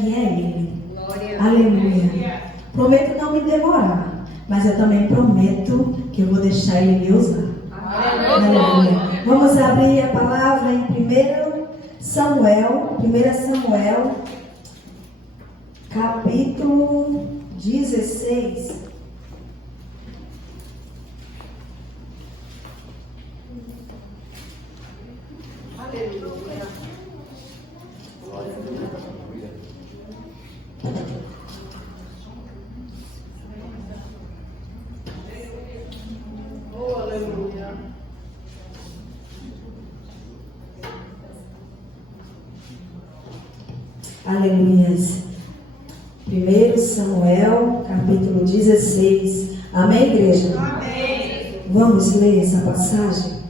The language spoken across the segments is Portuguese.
E é Ele. Aleluia. Prometo não me demorar, mas eu também prometo que eu vou deixar Ele me usar. Aleluia. Vamos abrir a palavra em 1 Samuel, capítulo 16. Aleluia. Oh, aleluia. Aleluias. 1 Samuel, capítulo 16. Amém, igreja? Amém. Vamos ler essa passagem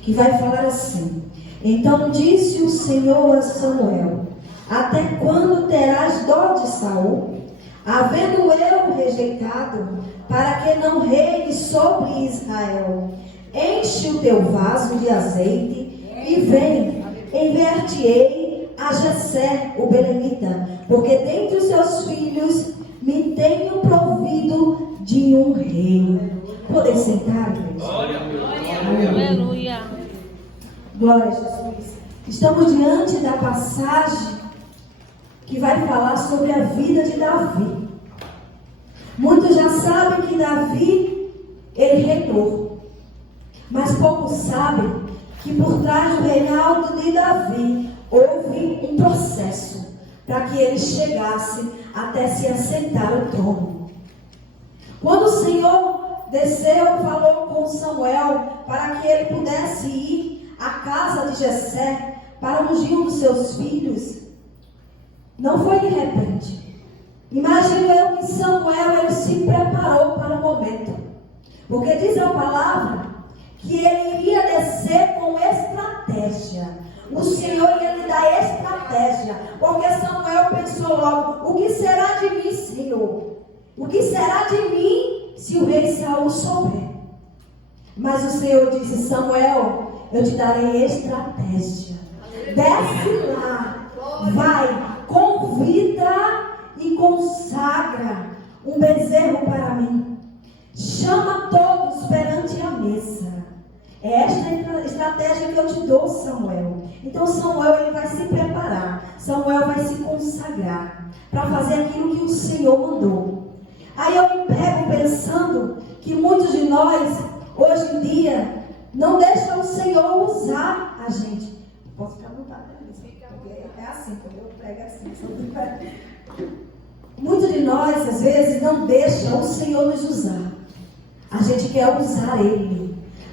que vai falar assim. Então disse o Senhor a Samuel: até quando terás dó de Saul, havendo eu rejeitado, para que não reine sobre Israel? Enche o teu vaso de azeite e vem, enviar-te-ei a Jessé, o belemita, porque dentre os seus filhos me tenho provido de um rei. Podem sentar, igreja? Aleluia. Glória a Jesus. Estamos diante da passagem que vai falar sobre a vida de Davi. Muitos já sabem que Davi, ele reinou. Mas poucos sabem que por trás do reinado de Davi houve um processo para que ele chegasse até se assentar no trono. Quando o Senhor desceu, falou com Samuel para que ele pudesse ir à casa de Jessé para ungir um dos seus filhos, não foi de repente. Imagino eu que Samuel ele se preparou para o momento, porque diz a palavra que ele iria descer com estratégia. O Senhor ia lhe dar estratégia, porque Samuel pensou logo: o que será de mim, Senhor? O que será de mim se o rei Saul souber? Mas o Senhor disse: Samuel, eu te darei estratégia. Desce lá, vai, convida e consagra um bezerro para mim. Chama todos perante a mesa. É esta estratégia que eu te dou, Samuel. Então Samuel ele vai se preparar. Samuel vai se consagrar para fazer aquilo que o Senhor mandou. Aí eu me pego pensando que muitos de nós, hoje em dia, não deixam o Senhor usar a gente. Posso ficar à vontade, porque é assim, quando eu prego assim. Muitos de nós, às vezes, não deixam o Senhor nos usar. A gente quer usar Ele.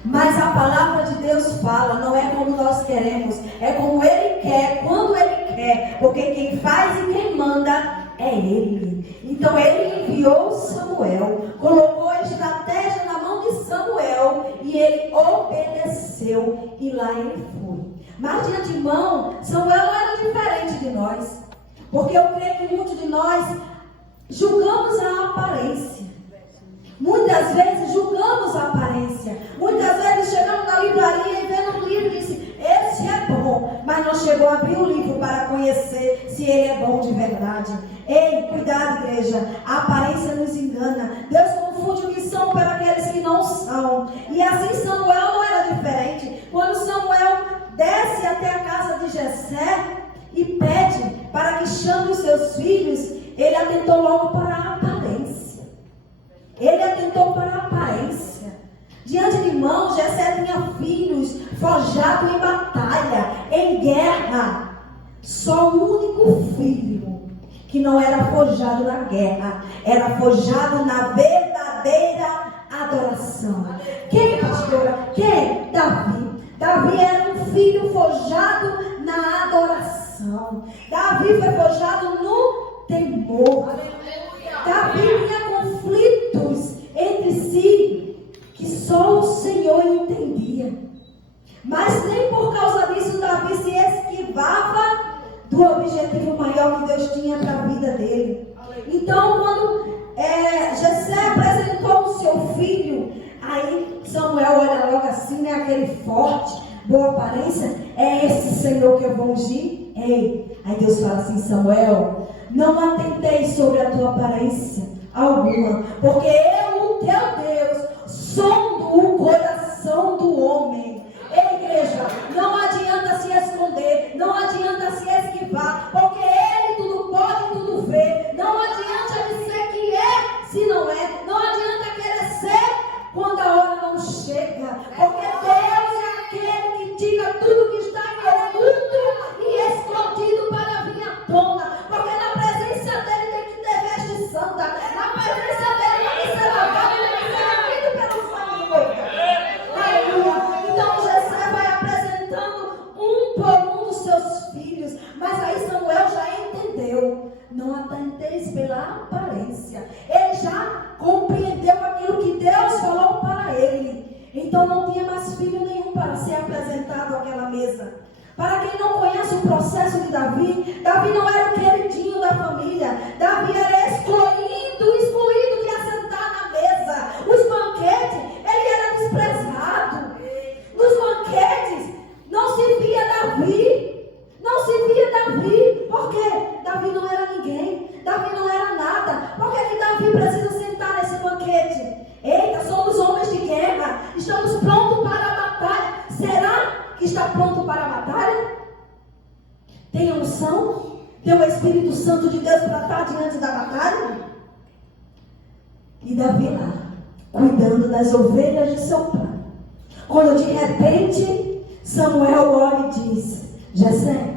Mas a palavra de Deus fala, não é como nós queremos, é como Ele quer, quando Ele quer. Porque quem faz e quem manda é Ele. Então Ele enviou Samuel, colocou a estratégia na mão de Samuel e ele obedeceu e lá ele foi. Mas de antemão, Samuel não era diferente de nós. Porque eu creio que muitos de nós julgamos a aparência. Muitas vezes julgamos a aparência. Muitas vezes chegamos na livraria e vendo um livro e disse: esse é bom, mas não chegou a abrir o livro para conhecer se ele é bom de verdade. Ei, cuidado, igreja. A aparência nos engana. Deus confunde o que são para aqueles que não são. E assim Samuel não era diferente. Quando Samuel desce até a casa de Jessé e pede para que chame os seus filhos, ele atentou logo para a aparência. Ele atentou para a aparência. Diante de mãos, Jessé tinha filhos forjados em batalha, em guerra. Só o único filho que não era forjado na guerra, era forjado na verdadeira adoração. Quem, pastora? Quem? Davi. Davi era um filho forjado na adoração. Davi foi forjado no temor. Davi tinha conflitos entre si que só o Senhor entendia. Mas nem por causa disso Davi se esquivava do objetivo maior que Deus tinha para a vida dele. Então quando Jessé apresentou o seu filho, aí Samuel olha logo assim, né, aquele forte, boa aparência: é esse Senhor que eu vou ungir? Ei, Aí Deus fala assim: Samuel, não atentei sobre a tua aparência alguma, porque eu, o teu Deus, sondo o coração do homem. Ei, igreja, não adianta se esconder, não adianta se esquivar, porque Ele tudo pode, tudo vê. Não adianta dizer que é, se não é. Não adianta querer ser quando a hora não chega, porque Deus é aquele que tira tudo que está em oculto e escondido para vir à tona, porque na presença dele tem que ter veste santa, na presença dele tem que ser lavado, tem que ser limpo pelo sangue do Cordeiro. Aleluia. Então Jessé vai apresentando um por um dos seus filhos, mas aí Samuel já entendeu: não atenteis pela aparência. Ele já compreendeu aquilo que Deus falou para ele. Então não tinha mais filho nenhum para ser apresentado àquela mesa. Para quem não conhece o processo de Davi, Davi não era o queridinho da família. Davi era excluído de assentar na mesa. Os banquetes, ele era desprezado. Nos banquetes não se via Davi. Não se via Davi. Por quê? Davi não era ninguém. Davi não era nada. Por que Davi precisa sentar nesse banquete? Eita, somos homens de guerra. Estamos prontos para a batalha. Será que está pronto para a batalha? Tem unção? Tem o Espírito Santo de Deus para estar diante da batalha? E Davi lá, cuidando das ovelhas de seu pai. Quando de repente Samuel olha e diz: Jessé,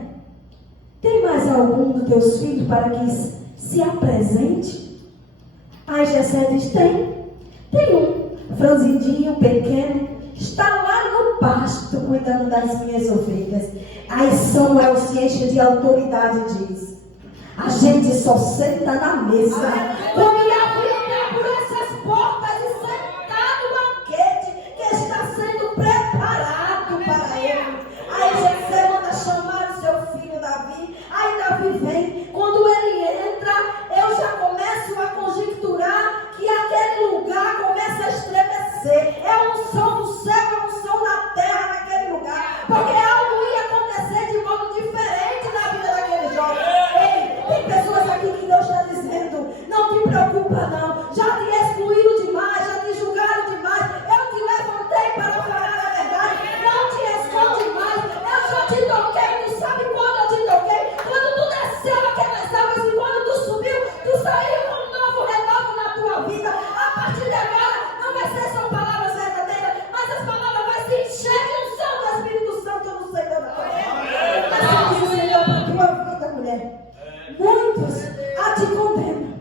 tem mais algum dos teus filhos para que se apresente? Aí Jessé diz: tem um, franzidinho, pequeno, está lá no pasto cuidando das minhas ovelhas. Aí Samuel se enche de autoridade e diz: a gente só senta na mesa quando abrir por essas portas e sentar no banquete que está sendo preparado para ele. Aí Jessé manda chamar o seu filho Davi. Aí Davi vem. Quando ele entra, eu já começo a conjecturar que aquele lugar começa a estremecer. É unção do céu, é unção da terra naquele lugar. Porque algo ia acontecer de modo diferente na vida daquele jovem. Ei, tem pessoas aqui que Deus está dizendo: não te preocupa não. Já te excluíram demais, já te julgaram demais. Eu te levantei para falar a verdade. Não te esconde mais. Eu já te toquei. Tu sabe quando eu te toquei? Quando tu desceu aquelas águas e quando tu subiu, tu saiu com um novo renovo na tua vida. A partir de agora, não vai ser só palavras verdadeiras, mas as palavras vão se encher de unção do Espírito Santo no Senhor da tua vida. Assim diz o Senhor para a tua vida, mulher. Muitos a te condenam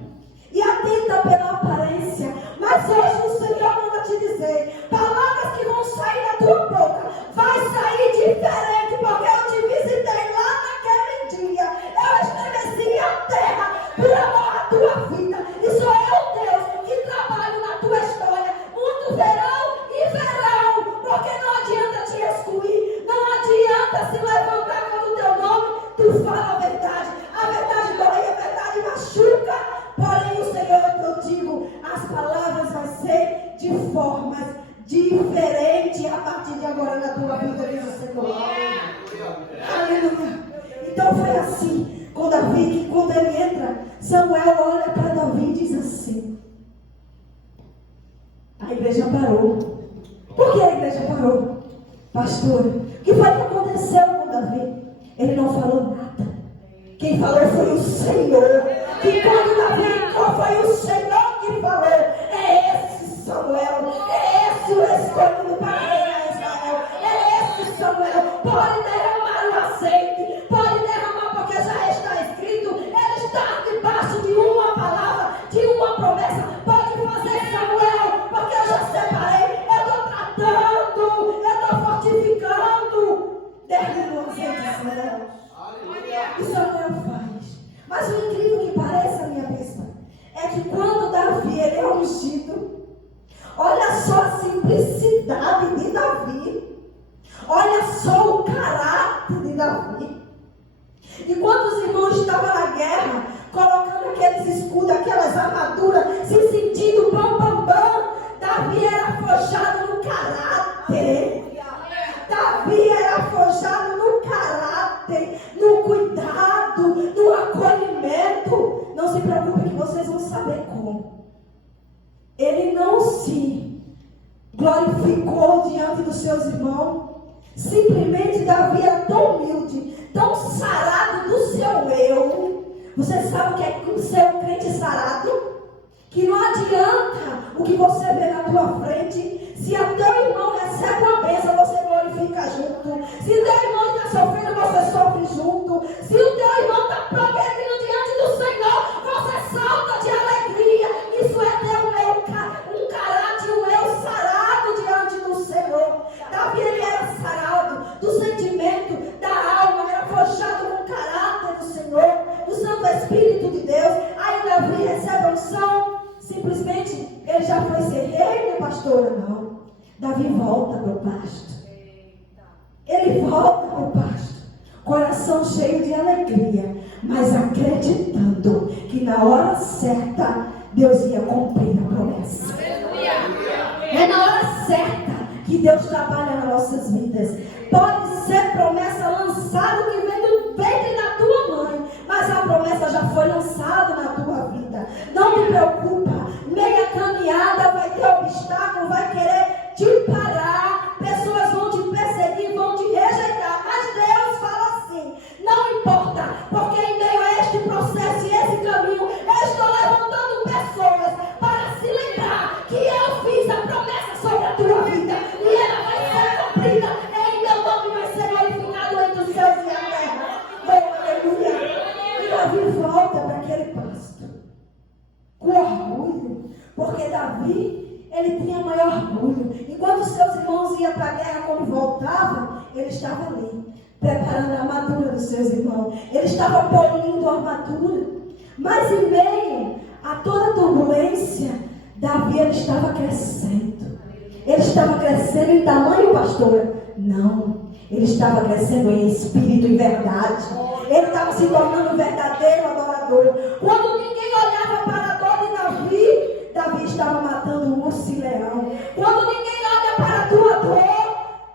e atenta pela aparência, mas hoje o Senhor manda te dizer: palavras que vão sair da tua boca vai sair diferente, porque eu te visitei lá naquele dia. Eu estremeci a terra por amor à tua vida, e sou eu, Deus, que trabalho na tua história. Muitos verão e verão, porque não adianta te excluir, não adianta se levantar contra o teu nome. Tu fala a verdade dói, a verdade machuca, porém o Senhor é que eu digo: as palavras vão ser de formas diferentes a partir de agora na tua vida, diz o Senhor. Aleluia. Então foi assim com Davi, que quando ele entra, Samuel olha para Davi e diz assim. A igreja parou. Por que a igreja parou? Pastor, o que foi que aconteceu com Davi? Ele não falou nada. Quem falou foi o Senhor. E quando Davi entrou, foi o Senhor que falou: é esse Samuel, é esse o escolhido para reinar Israel, é esse Samuel. Pode derramar o azeite, pode derramar, porque já está escrito. Ele está debaixo de uma palavra, de uma promessa. Pode fazer, Samuel, porque eu já separei. Eu estou tratando, eu estou fortificando. Derrama o azeite, Samuel. E Samuel faz. Mas o incrível que parece, minha besta, é que quando Davi ele é ungido, olha só a simplicidade de Davi, olha só o caráter de Davi. Enquanto os irmãos estavam na guerra, colocando aqueles escudos, aquelas armaduras, se sentindo bam, Davi era forjado no caráter. Davi era forjado no caráter, no cuidado, ficou diante dos seus irmãos. Simplesmente Davi era tão humilde, tão sarado do seu eu. Você sabe o que é ser um crente sarado? Que não adianta o que você vê na tua frente. Se a teu irmão recebe uma bênção, você glorifica junto. Se o teu irmão está sofrendo, você sofre junto. Se o teu irmão está progredindo diante do Senhor, você salta de alegria. Isso é ter um caráter, um eu sarado diante do Senhor. Davi, ele era sarado do sentimento, da alma, era forjado com o caráter do Senhor, do Santo Espírito de Deus. Aí Davi recebe a unção. Simplesmente, ele já foi ser rei, minha pastora? Não. Davi volta para o pasto. Ele volta para o pasto. Coração cheio de alegria. Mas acreditando que na hora certa, Deus ia cumprir a promessa. É na hora certa que Deus trabalha nas nossas vidas. Pode ser promessa lançada que vem do ventre da tua mãe, mas a promessa já foi lançada na tua vida. Não te preocupa. Meia caminhada vai ter obstáculo, vai querer te parar. Pessoas vão te perseguir, vão te rejeitar. Mas Deus fala assim: não importa, porque em meio a este processo e esse caminho, eu estou levantando pessoas para se lembrar que eu fiz a promessa sobre a tua vida e ela vai ser cumprida. Em meu nome vai ser glorificado entre os céus e a terra. Oh, aleluia. E Davi volta para aquele pasto com orgulho, porque Davi, ele tinha maior orgulho. Enquanto seus irmãos iam para a guerra, quando voltavam, ele estava ali, preparando a armadura dos seus irmãos. Ele estava polindo a armadura. Mas em meio a toda a turbulência, Davi, ele estava crescendo. Ele estava crescendo em tamanho, pastora? Não. Ele estava crescendo em espírito e verdade. Ele estava se tornando um verdadeiro adorador. Quando ninguém olhava para a dor de Davi, Davi estava matando urso e leão. Quando ninguém olha para a tua dor,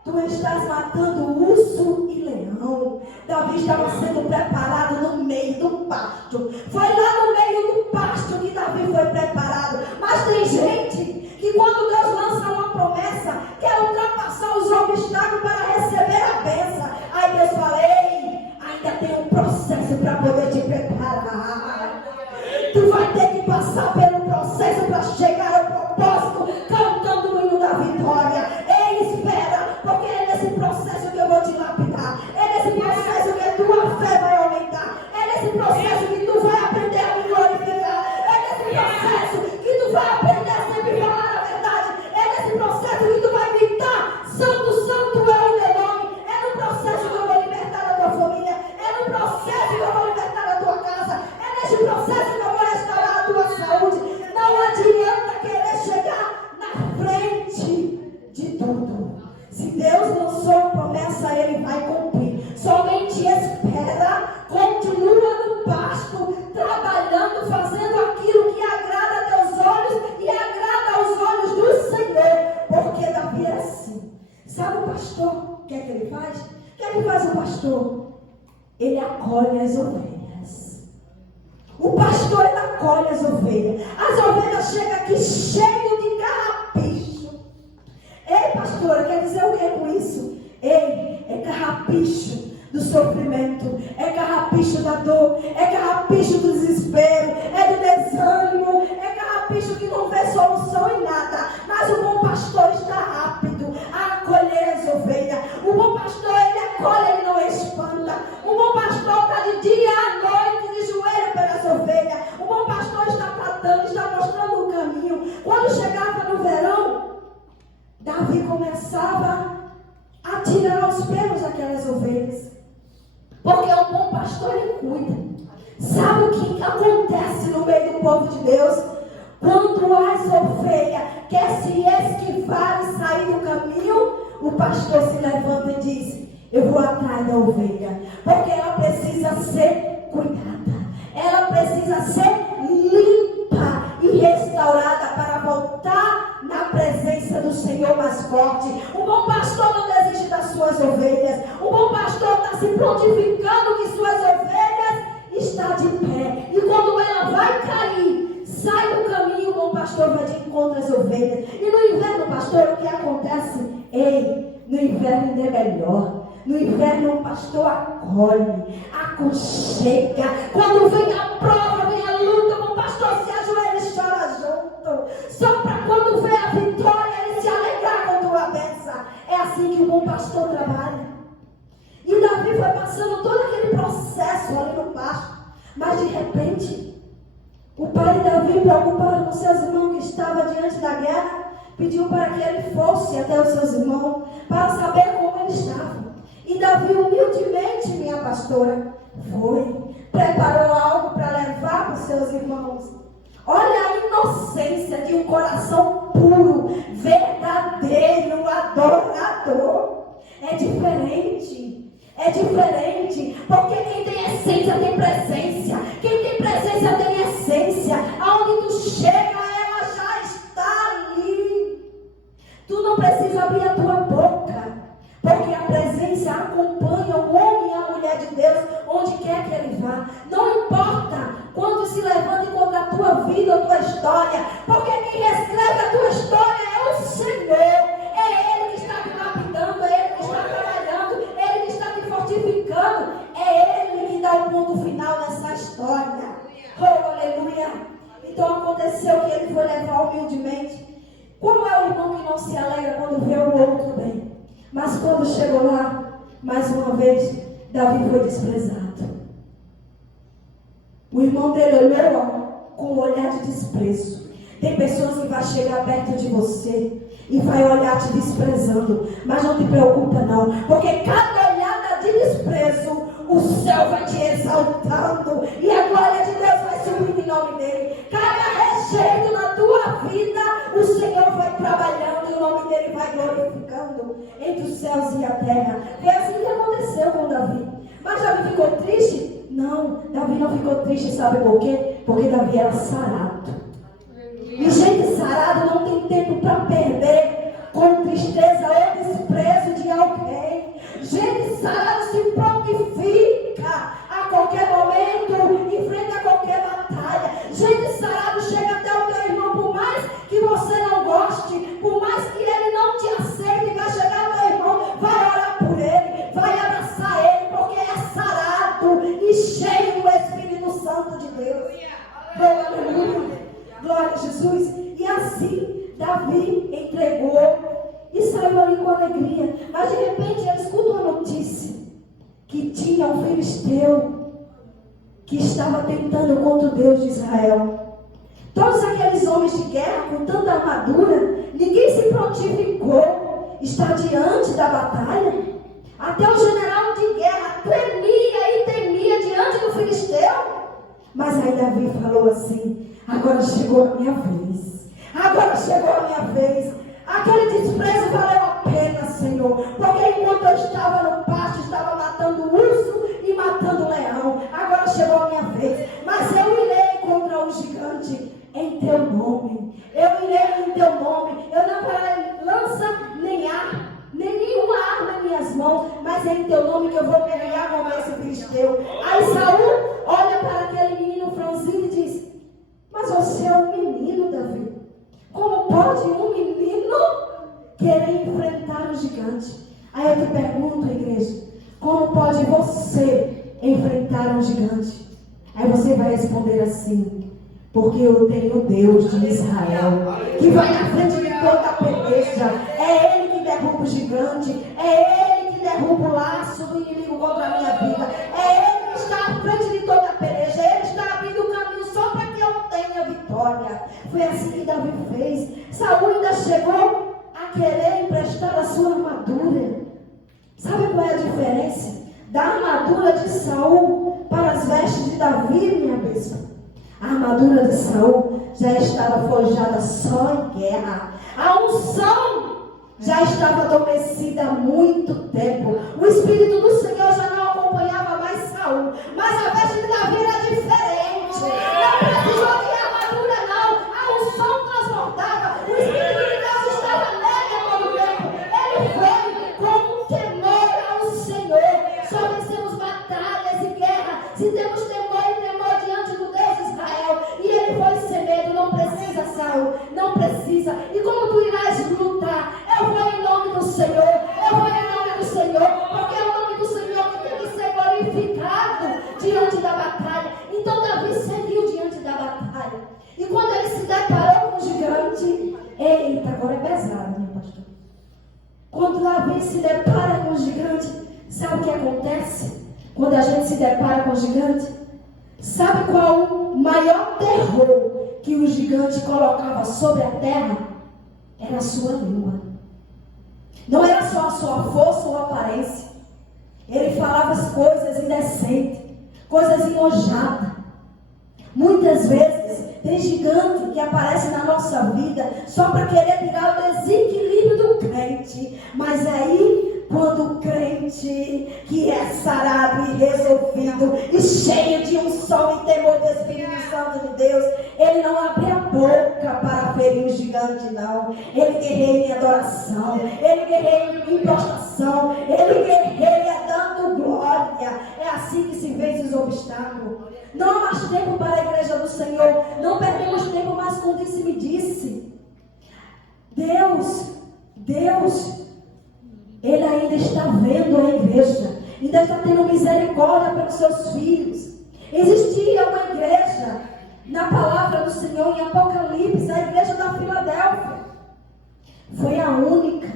tu estás matando urso e leão. Davi estava sendo preparado no meio do pasto. Foi lá no meio do pasto que Davi foi preparado. Mas tem gente que quando Deus lança uma promessa, quer ultrapassar os obstáculos para receber a bênção. Aí Deus fala: ei, ainda tem um processo para poder te preparar. Tu vai ter que passar pelo processo para chegar ao propósito, cantando o hino da vitória. Ei, espera, porque é nesse processo que eu vou te lapidar. É nesse processo que a tua fé vai aumentar. É nesse processo que tu vai aprender a me glorificar. É nesse processo que tu vai aprender a sempre falar a verdade. É nesse processo que tu vai gritar: Santo, Santo é o meu nome. É no processo que eu vou libertar a tua família. É no processo que eu vou libertar a tua casa. É nesse processo que eu vou restaurar a tua saúde. Não adianta querer chegar na frente de tudo. Se Deus lançou uma promessa, Ele vai cumprir. Somente espera, continua no pasto, trabalhando, fazendo aquilo que agrada a teus olhos e agrada aos olhos do Senhor. Porque Davi é assim. Sabe o pastor? O que é que ele faz? O que é que faz o pastor? Ele acolhe as ovelhas. O pastor, ele acolhe as ovelhas. As ovelhas chegam aqui cheias de carrapicho. Ei, pastora, quer dizer o que com isso? Ei, é carrapicho do sofrimento, é carrapicho da dor, é carrapicho do desespero, é do desânimo, é carrapicho que não vê solução em nada. Mas o bom pastor está rápido a acolher as ovelhas. O bom pastor, ele acolhe, ele não espanta. O bom pastor está de dia à noite, de joelho pelas ovelhas. O bom pastor está tratando, está mostrando o caminho. Quando chegava no verão, Davi começava a tirar os pelos daquelas ovelhas. Porque o bom pastor, ele cuida. Sabe o que acontece no meio do povo de Deus? Quando as ovelhas querem se esquivar e sair do caminho, o pastor se levanta e diz: eu vou atrás da ovelha. Porque ela precisa ser cuidada. Ela precisa ser limpa e restaurada para voltar na presença do Senhor mais forte. O bom pastor não desiste das suas ovelhas. O bom pastor está se prontificando que suas ovelhas estão de pé. E quando ela vai cair, sai do caminho, o bom pastor pastor vai de encontro às ovelhas. E no inverno, pastor, o que acontece? Ei, no inverno ainda é melhor. No inverno o pastor acolhe, aconchega. Quando vem a prova, vem a luta, o pastor se ajoelha e chora junto. Só para quando vem a vitória, ele se alegrar com tua bênção. É assim que o bom pastor trabalha. E Davi foi passando todo aquele processo ali no pasto. Mas de repente, o pai de Davi, preocupado com seus irmãos que estavam diante da guerra, pediu para que ele fosse até os seus irmãos para saber como eles estavam. E Davi, humildemente, minha pastora, foi, preparou algo para levar para os seus irmãos. Olha a inocência de um coração puro, verdadeiro, adorador. É diferente, porque quem tem essência tem presença. Quem tem presença tem essência. Aonde tu chega, ela já está ali. Tu não precisa abrir a tua boca, porque a presença acompanha o homem e a mulher de Deus onde quer que ele vá. Não importa quando se levanta contra a tua vida ou a tua história, porque quem reescreve a tua história é o Senhor. É Ele que está te lapidando, é Ele que está trabalhando, é Ele que está te fortificando, é Ele que dá o ponto final nessa história. Oh, aleluia! Então aconteceu que ele foi levar humildemente. Como é o irmão que não se alegra quando vê o outro bem? Mas quando chegou lá, mais uma vez, Davi foi desprezado. O irmão dele olhou com um olhar de desprezo. Tem pessoas que vão chegar perto de você e vai olhar te desprezando. Mas não te preocupa não, porque cada olhada de desprezo, o céu vai te exaltando e a glória de Deus vai subir em nome dele. Cada rejeito na tua vida, o Senhor vai trabalhando e o nome dele vai glorificando entre os céus e a terra. Foi assim que aconteceu com Davi. Mas Davi ficou triste? Não, Davi não ficou triste, sabe por quê? Porque Davi era sarado. E gente sarada não tem tempo para perder com tristeza ou desprezo de alguém. Gente sarada se prontifica a qualquer momento, enfrenta qualquer batalha. Gente sarada chega até o teu irmão, por mais que você não goste, por mais que ele não te aceite, vai chegar o teu irmão, vai orar por ele, vai abraçar ele, porque é sarado e cheio do Espírito Santo de Deus. Aleluia. Glória a Jesus. E assim Davi entregou e saiu ali com alegria. Mas de repente ele escuta uma notícia que tinha um filisteu que estava tentando contra o Deus de Israel. Todos aqueles homens de guerra com tanta armadura, ninguém se prontificou, está diante da batalha. Até o general de guerra tremia e temia diante do filisteu. Mas aí Davi falou assim: agora chegou a minha vez. Agora chegou a minha vez. Aquele desprezo valeu a pena, Senhor. Porque enquanto eu estava no pasto, estava matando urso e matando leão. Agora chegou a minha vez. Mas eu irei contra o gigante em teu nome. Eu irei em teu nome. Eu não farei lança nem ar, nem nenhuma arma em minhas mãos, mas é em teu nome que eu vou guerrear com esse filisteu. Aí Saul olha para aquele menino franzino e diz: mas você é um menino, Davi. Como pode um menino querer enfrentar o gigante? Aí eu te pergunto, igreja, como pode você enfrentar um gigante? Aí você vai responder assim: porque eu tenho Deus de Israel, que vai na frente de toda a peleja. É Ele que derruba o gigante, é Ele que derruba o laço do inimigo contra a minha vida. É Ele que está à frente de toda a peleja. Ele está abrindo o caminho só para que eu tenha vitória. Foi assim que Davi fez. Saul ainda chegou a querer emprestar a sua armadura. Sabe qual é a diferença da armadura de Saul para as vestes de Davi, minha bispa? A armadura de Saul já estava forjada só em guerra. A unção já estava adormecida há muito tempo. O Espírito do Senhor já não acompanhava mais Saul. Mas a veste de Davi era diferente. Não precisou de armadura, não. A unção transbordava. O Espírito de Deus estava nele a todo tempo. Ele foi com um temor ao Senhor. Só vencemos batalhas e guerra se temos temor e tremor diante do Deus de Israel. E ele foi sem medo. Não precisa, Saul. depara com o gigante? Sabe qual o maior terror que o gigante colocava sobre a terra? Era a sua língua. Não era só a sua força ou aparência. Ele falava as coisas indecentes, coisas enojadas. Muitas vezes tem gigante que aparece na nossa vida só para querer tirar o desequilíbrio do crente. Mas aí, quando o crente que é sarado e resolvido e cheio de unção e temor do Espírito Santo de Deus, ele não abre a boca para ferir o gigante, não. Ele guerreia em adoração, ele guerreia em prostração, ele guerreia dando glória. É assim que se vence os obstáculos. Não há mais tempo para a igreja do Senhor. Não perdemos tempo mais com isso me disse. Deus, Ele ainda está vendo a igreja. Ainda está tendo misericórdia pelos seus filhos. Existia uma igreja na palavra do Senhor em Apocalipse, a igreja da Filadélfia. Foi a única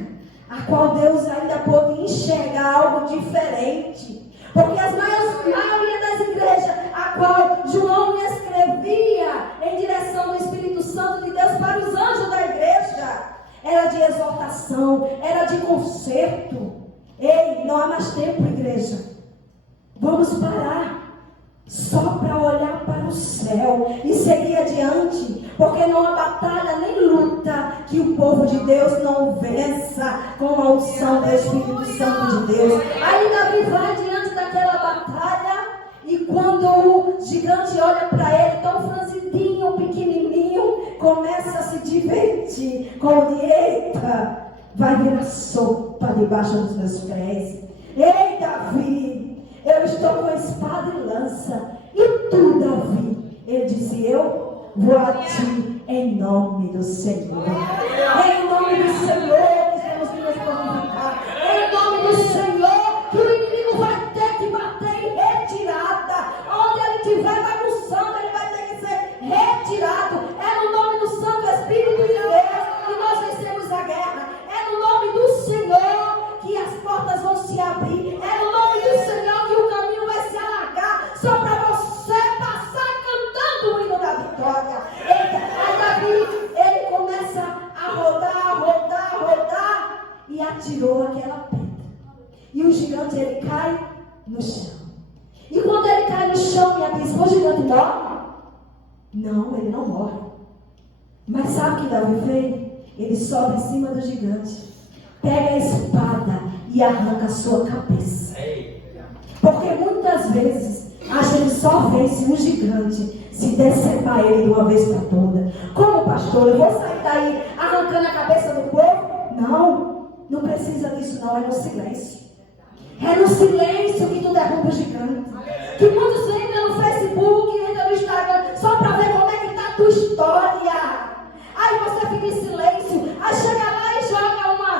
a qual Deus ainda pôde enxergar algo diferente. Porque a maioria das igrejas a qual João escrevia em direção do Espírito Santo de Deus para os anjos da igreja, era de exortação, era de conserto. Ei, não há mais tempo, igreja. Vamos parar só para olhar para o céu e seguir adiante, porque não há batalha nem luta que o povo de Deus não vença com a unção do Espírito Santo de Deus. Aí Davi vai diante daquela batalha, e quando o gigante olha para ele, tão franzidinho, pequenininho, começa a se divertir com de eita, vai virar sopa debaixo dos meus pés. Ei, Davi, eu estou com espada e lança. E tu, Davi? Ele disse, eu vou a ti em nome do Senhor. Em nome do Senhor, que temos que nos glorificar. Em nome do Senhor, que o inimigo vai ter que bater em retirada. Onde ele estiver bagunçando, ele vai ter que ser retirado. É no nome do Santo Espírito de Deus que nós vencemos a guerra. É no nome do Senhor que as portas vão se abrir. É no nome do Senhor que o caminho vai se alargar. Só para você passar cantando o hino da vitória. Aí Davi, ele começa a rodar e atirou aquela pedra. E o gigante, ele cai no chão. E quando ele cai no chão, minha bispa, o gigante morre? Não, ele não morre. Mas sabe o que Davi fez? Ele sobe em cima do gigante, pega a espada e arranca a sua cabeça. Porque muitas vezes a gente só vence um gigante se decepar ele de uma vez para toda. Como pastor, eu vou sair daí arrancando a cabeça do povo? Não precisa disso não, é no silêncio. É no silêncio que tu derruba o gigante. Que muitos entram no Facebook, entram no Instagram, só para ver como é que está a tua história. Aí você fica em silêncio, aí chega lá e joga uma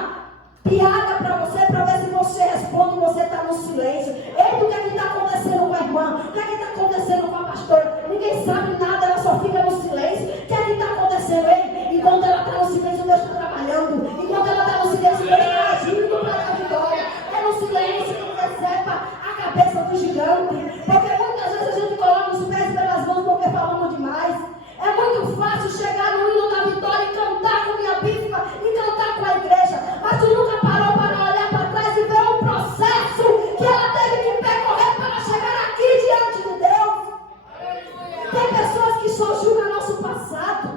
piada para ver se você responde e você está no silêncio. Eita, o que é que está acontecendo com a irmã? O que é que está acontecendo com a pastora? Ninguém sabe nada, ela só fica no silêncio. O que é que está acontecendo? Ei, enquanto ela está no silêncio, Deus está trabalhando. Enquanto ela está no silêncio, Deus está agindo para a vitória. É no silêncio que receba a cabeça do gigante. Porque muitas vezes a gente coloca os pés pelas mãos porque falamos demais. É muito fácil chegar no hino da vitória e cantar com minha bispa e cantar com a igreja. Mas tu nunca parou para olhar para trás e ver o processo que ela teve que percorrer para chegar aqui diante de Deus. Tem pessoas que só julgam nosso passado.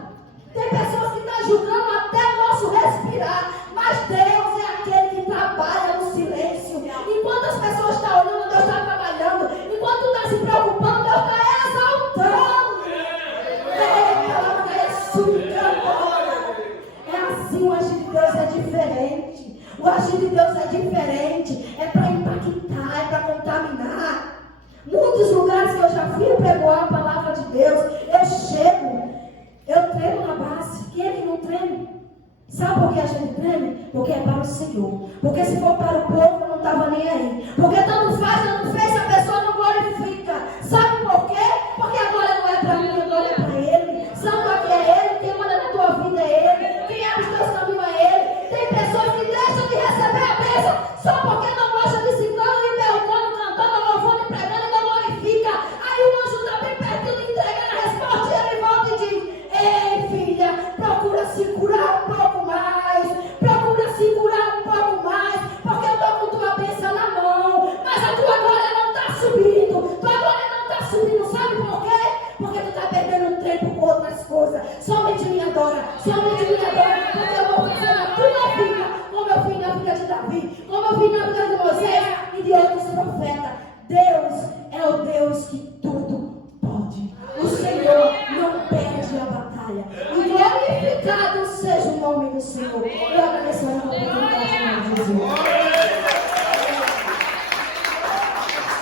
Tem pessoas que estão julgando até o nosso respirar. Mas Deus é aquele que trabalha no silêncio. Enquanto as pessoas estão olhando, Deus está trabalhando. Enquanto tu está se preocupando, Deus está exaltando. É assim, o agir de Deus é diferente. O agir de Deus é diferente. É para impactar, é para contaminar. Muitos lugares que eu já fui pregoar a palavra de Deus, eu chego, eu treino na base. Quem é que não treina? Sabe por que a gente treme? Porque é para o Senhor. Porque se for para o povo, eu não estava nem aí. Porque tanto faz, tanto fez, a pessoa não glorifica. Sabe por quê? Porque a glória não é para mim, a glória é para Ele. Sabe o que é Ele? Quem manda na tua vida é Ele. Quem abre os teus caminhos é Ele. Tem pessoas que deixam de receber a bênção só porque não gostam de ciclano, de perguntando, cantando, louvando, pregando e não glorificando. coisas. Somente me adora, somente me adora, porque eu vou fazer na tua vida, como eu fiz na vida de Davi, como eu fiz na vida de Moisés e de outros profetas. Deus é o Deus que tudo pode. O Senhor não perde a batalha. E glorificado seja o nome do Senhor. Eu agradeço a oportunidade de Jesus.